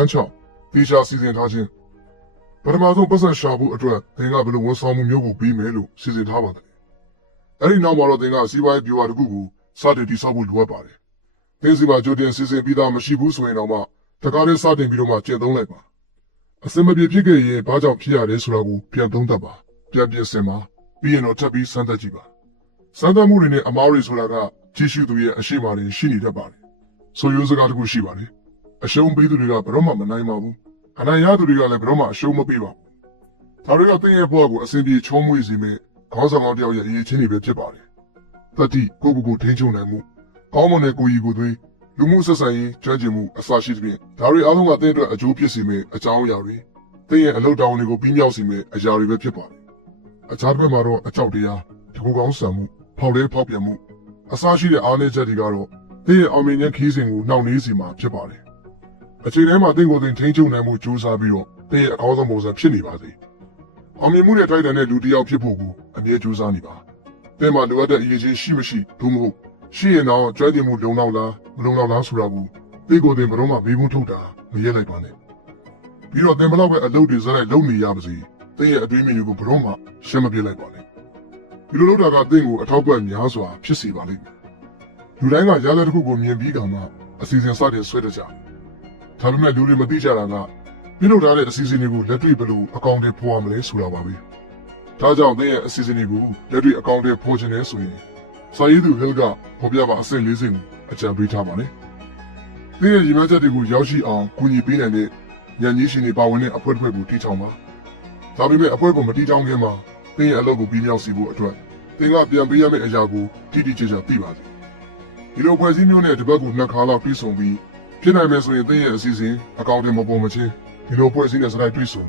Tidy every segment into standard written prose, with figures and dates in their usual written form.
န်း6တေချာစီစဉ်ထားခြင်းပထမဆုံးပတ်စံရှာဖို့အတွက်သင်ကဘယ်လိုဝန်ဆောင်မှုမျိုးကိုပေးမယ်လို့စီစဉ်ထားပါတယ်။အဲဒီနောက်မှာတော့သင်ကစီးပွားရေးဗျူဟာတစ်ခုကိုစတင်တည်ဆောက်ဖို့လိုအပ်ပါတယ်။သင်စီမှာကြိုတင်စီစဉ်ပြီးသားမရှိဘူးဆိုရင်တော့မှတကားလေးစတင်ပြီးတော့မှကျင့်သုံးလိုက်ပါ။အစင်မပြေဖြစ်ခဲ့ရင်ဘာကြောင့်ဖြစ်ရတယ်ဆိုတာကိုပြန်သုံးသပ်ပါ။ပြန်ပြင်ဆင်ပါ။ပြီးရင်တော့ထပ်ပြီးစမ်းသပ်ကြည့်ပါ။စမ်းသပ်မှုတွေနဲ့အမားတွေဆိုတာကကြည့်ရှုသူရဲ့အရှိမတွေရှိနေတတ်ပါတယ်။ဆိုရိုးစကားတစ်ခုရှိပါတယ်။အရှုံးပေးသူတွေကဘယ်တော့မှမနိုင်ပါဘူး။အနိုင်ရသူတွေကလည်းဘယ်တော့မှအရှုံးမပေးပါဘူး။ဒါတွေကသင်ရဲ့ဘဝကိုအဆင်ပြေချုံးမွေ့စေမယ့်ခေါင်းဆောင်ကောင်းတယောက်ရဲ့အရေးချင်းတွေပဲဖြစ်ပါတယ်။တတိကိုယ့်ကိုယ်ထိန်းချုပ်နိုင်မှုကောင်းမွန်တဲ့ကိုယ်ရည်ကိုယ်သွေးလူမှုဆက်ဆံရေးကျွမ်းကျင်မှုအစရှိသဖြင့်ဒါတွေအားလုံးကသင်အတွက်အကျိုးဖြစ်စေမယ့်အကြောင်းအရာတွေသင်ရဲ့အလုပ်တောင်းတွေကိုပြီးမြောက်စေမယ့်အရာတွေပဲဖြစ်ပါတယ်။အခြားတစ်ဖက်မှာတော့အကြောက်တရားတကူကောင်းဆန်မှုဖောက်လဲဖောက်ပြန်မှုအစရှိတဲ့အားနည်းချက်တွေကတော့သင်ရဲ့အောင်မြင်ခြင်းခီးစဉ်ကိုနှောင့်နှေးစေမှာဖြစ်ပါတယ်။အချိန်တိုင်းမှာသင်ကိုယ်သင်ထိန်းချုပ်နိုင်မှုကြိုးစားပြီးတော့သင်ရဲ့အကောင်းဆုံးပုံစံဖြစ်နေပါစေ။အောင်မြင်မှုနဲ့ထိုက်တန်တဲ့လူတစ်ယောက်ဖြစ်ဖို့ကိုအမြဲကြိုးစားနေပါ။သင်မှာလိုအပ်တဲ့အရေးချင်းရှိမရှိသို့မဟုတ်ရှိရင်တော့ကျွမ်းကျင်မှုလုံလောက်လားမလုံလောက်လားဆိုတာကိုသင်ကိုယ်သင်ဘယ်တော့မှမေးခွန်းထုတ်တာမရဲလိုက်ပါနဲ့။ပြီးတော့သင်ဘယ်တော့ပဲအလုပ်တွေစလိုက်လုပ်နေရပါစေ။သင်ရဲ့အတွေးမြင်ကိုဘယ်တော့မှရှင်းမပြလိုက်ပါနဲ့။ဒီလိုလုပ်တာကသင်ကိုအထောက်ပံ့များစွာဖြစ်စေပါလိမ့်မယ်။လူတိုင်းကရတဲ့တစ်ခုကိုမြင်ပြီးကမှအစီအစဉ်စတင်ဆွဲတတ်ကြ။ဒါပေမဲ့လူတွေမသိကြတာကပြုလုပ်ထားတဲ့အစီအစဉ်တွေကိုလက်တွေ့ဘယ်လိုအကောင့်တွေဖော်ရမလဲဆိုတာပါပဲ။ဒါကြောင့်သင်ရဲ့အစီအစဉ်တွေကိုလက်တွေ့အကောင့်တွေဖော်ချင်တယ်ဆိုရင်စာရေးသူဟဲလ်ကဖော်ပြပါအဆင့်၄ဆင့်ကိုအကြံပေးထားပါလေ။သင်ရဲ့ရည်မှန်းချက်တွေကိုရောက်ရှိအောင်ကူညီပေးနိုင်တဲ့ဉာဏ်ကြီးရှင်တွေပါဝင်တဲ့အဖွဲ့တစ်ဖွဲ့ကိုတည်ထောင်ပါ။ဒါပေမဲ့အဖွဲ့ကိုမတည်ထောင်ခင်မှာသင်ရဲ့အလုပ်ကိုပြီးမြောက်စေဖို့အတွက်သင်ကပြန်ပေးရမယ့်အရာကိုတိတိကျကျသိပါစေ။ဒီလိုဖွဲ့စည်းမျိုးနဲ့တစ်ပတ်ကို2ခါလောက်ပြီးဆုံးပြီးဖြစ်နိုင်မယ်ဆိုရင်သင်ရဲ့အစီအစဉ်အကောင့်တွေမပေါ်မချင်းဒီလိုဖွဲ့စည်းတဲ့စလိုက်တွေ့ဆုံ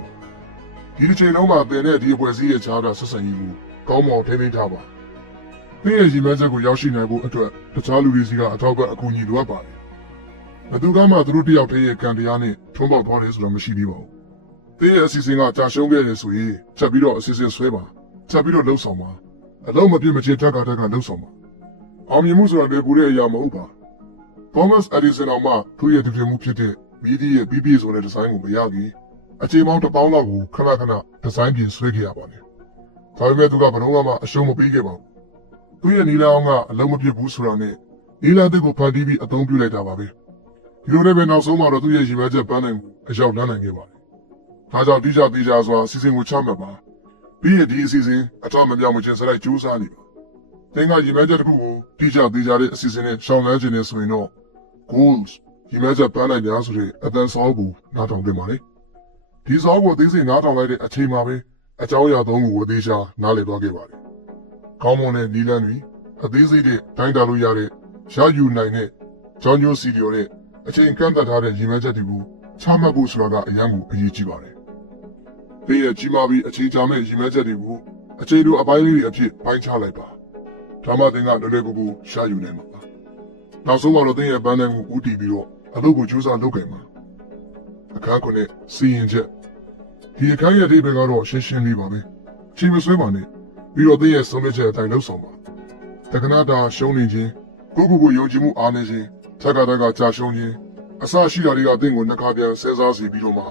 ဒီတစ်ချိန်လုံးမှာသင်တဲ့ဒီအဖွဲ့အစည်းရဲ့ခြားတာဆက်ဆံရေးကိုကောင်းမွန်ထိန်းသိမ်းထားပါသင်ရဲ့ရည်မှန်းချက်ကိုရောက်ရှိနိုင်ဖို့အတွက်တခြားလူတွေစီကအထောက်အကူအညီလိုအပ်ပါတယ်ဘယ်သူကမှသူတို့တယောက်တည်းရဲ့ကံတရားနဲ့ထုံးပေါက်သွားတယ်ဆိုတာမရှိသေးပါဘူးသင်ရဲ့အစီအစဉ်ကကြာရှုံးခဲ့တယ်ဆိုရင်ချက်ပြီးတော့အစီအစဉ်ဆွဲပါချက်ပြီးတော့လှုပ်ဆောင်ပါအလုံးမပြည့်မချင်းတက်ကလှုပ်ဆောင်ပါအောင်မြင်မှုဆိုတာပဲကိုယ်ရဲ့အရာမဟုတ်ပါThomas Edison အောင်မှသူ့ရဲ့တည်မှုဖြစ်တဲ့မီဒီရဲ့ပြီးပြည့်စုံတဲ့ဒီဇိုင်းကိုမရခင်အချိန်ပေါင်း1000လောက်ကိုခဏခဏဒီဇိုင်းပြင်ဆွဲခဲ့ရပါတယ်။ဒါပေမဲ့သူကဘယ်တော့မှအရှုံးမပေးခဲ့ပါဘူး။သူ့ရဲ့နီလာအောင်ကအလုံးမပြစ်ဘူးဆိုတာနဲ့နီလာတဲ့ကိုဖန်တီးပြီးအသုံးပြုလိုက်တာပါပဲ။ဒီလိုနဲ့ပဲနောက်ဆုံးမှာတော့သူ့ရဲ့ရည်မှန်းချက်ပန်းနိုင်မှုအရောက်လန်းနိုင်ခဲ့ပါတယ်။ဒါကြောင့်တိကျသေးချာစွာအစီအစဉ်ကိုချမှတ်ပါ။ပြီးရင်ဒီအစီအစဉ်အထောက်မမြောက်မချင်းစလိုက်ကြိုးစားနေပါ။သင်ကရည်မှန်းချက်တစ်ခုကိုတိကျသေးချာတဲ့အစီအစဉ်နဲ့ရှောင်လန်းခြင်းနဲ့ဆိုရင်တော့ goals ဒီမဲ့ချက်ပန်းလိုက်များဆိုတဲ့အတန်းစောကိုနားထောင်ပြင်ပါလေဒီစောကိုသိစိနားထောင်လိုက်တဲ့အချိန်မှာပဲအကြောင်းအရာသုံးခုကိုအသေးချာနားလည်သွားခဲ့ပါတယ်ကောင်းမွန်တဲ့နီလန်းတွေအသေးစိတ်တဲ့တိုင်းတာလို့ရတဲ့ရယူနိုင်တဲ့ဂျွန်ဂျိုစီဒီယိုနဲ့အချိန်ကန့်သတ်ထားတဲ့ရည်မှန်းချက်တွေကိုချမှတ်ဖို့ဆိုတာကအရန်ကိုအရေးကြီးပါတယ်သင်ရဲ့ကြီးမားပြီးအချိန်ကြာမဲ့ရည်မှန်းချက်တွေကိုအချိန်တို့အပိုင်းလေးတွေအဖြစ်ပိုင်းခြားလိုက်ပါဒါမှသင်ကလွယ်လွယ်ကူကူရယူနိုင်မှာပါနောက်ဆုံးမှာတော့သင်ရဲ့ပန်းနိုင်မှုဦးတည်ပြီးတော့အလုပ်ကိုကြိုးစားလုပ်ကြမှာအခန်းခွနဲ့စီရင်ချက်ဒီအခန်းရဲ့အဓိပ္ပာယ်ကတော့ရှင်းရှင်းလေးပါပဲချိန်မဆွဲပါနဲ့ပြီးတော့သင်ရဲ့ဆုံးဖြတ်ချက်အတိုင်းလုပ်ဆောင်ပါတက္ကနာတာရှုံးနေခြင်းကိုယုံကြည်မှုအားနည်းခြင်းသက်ကကြာရှုံးခြင်းအစရှိတာတွေကသင်ကိုနှစ်ခါပြန်စဉ်းစားစီပြီးတော့မှ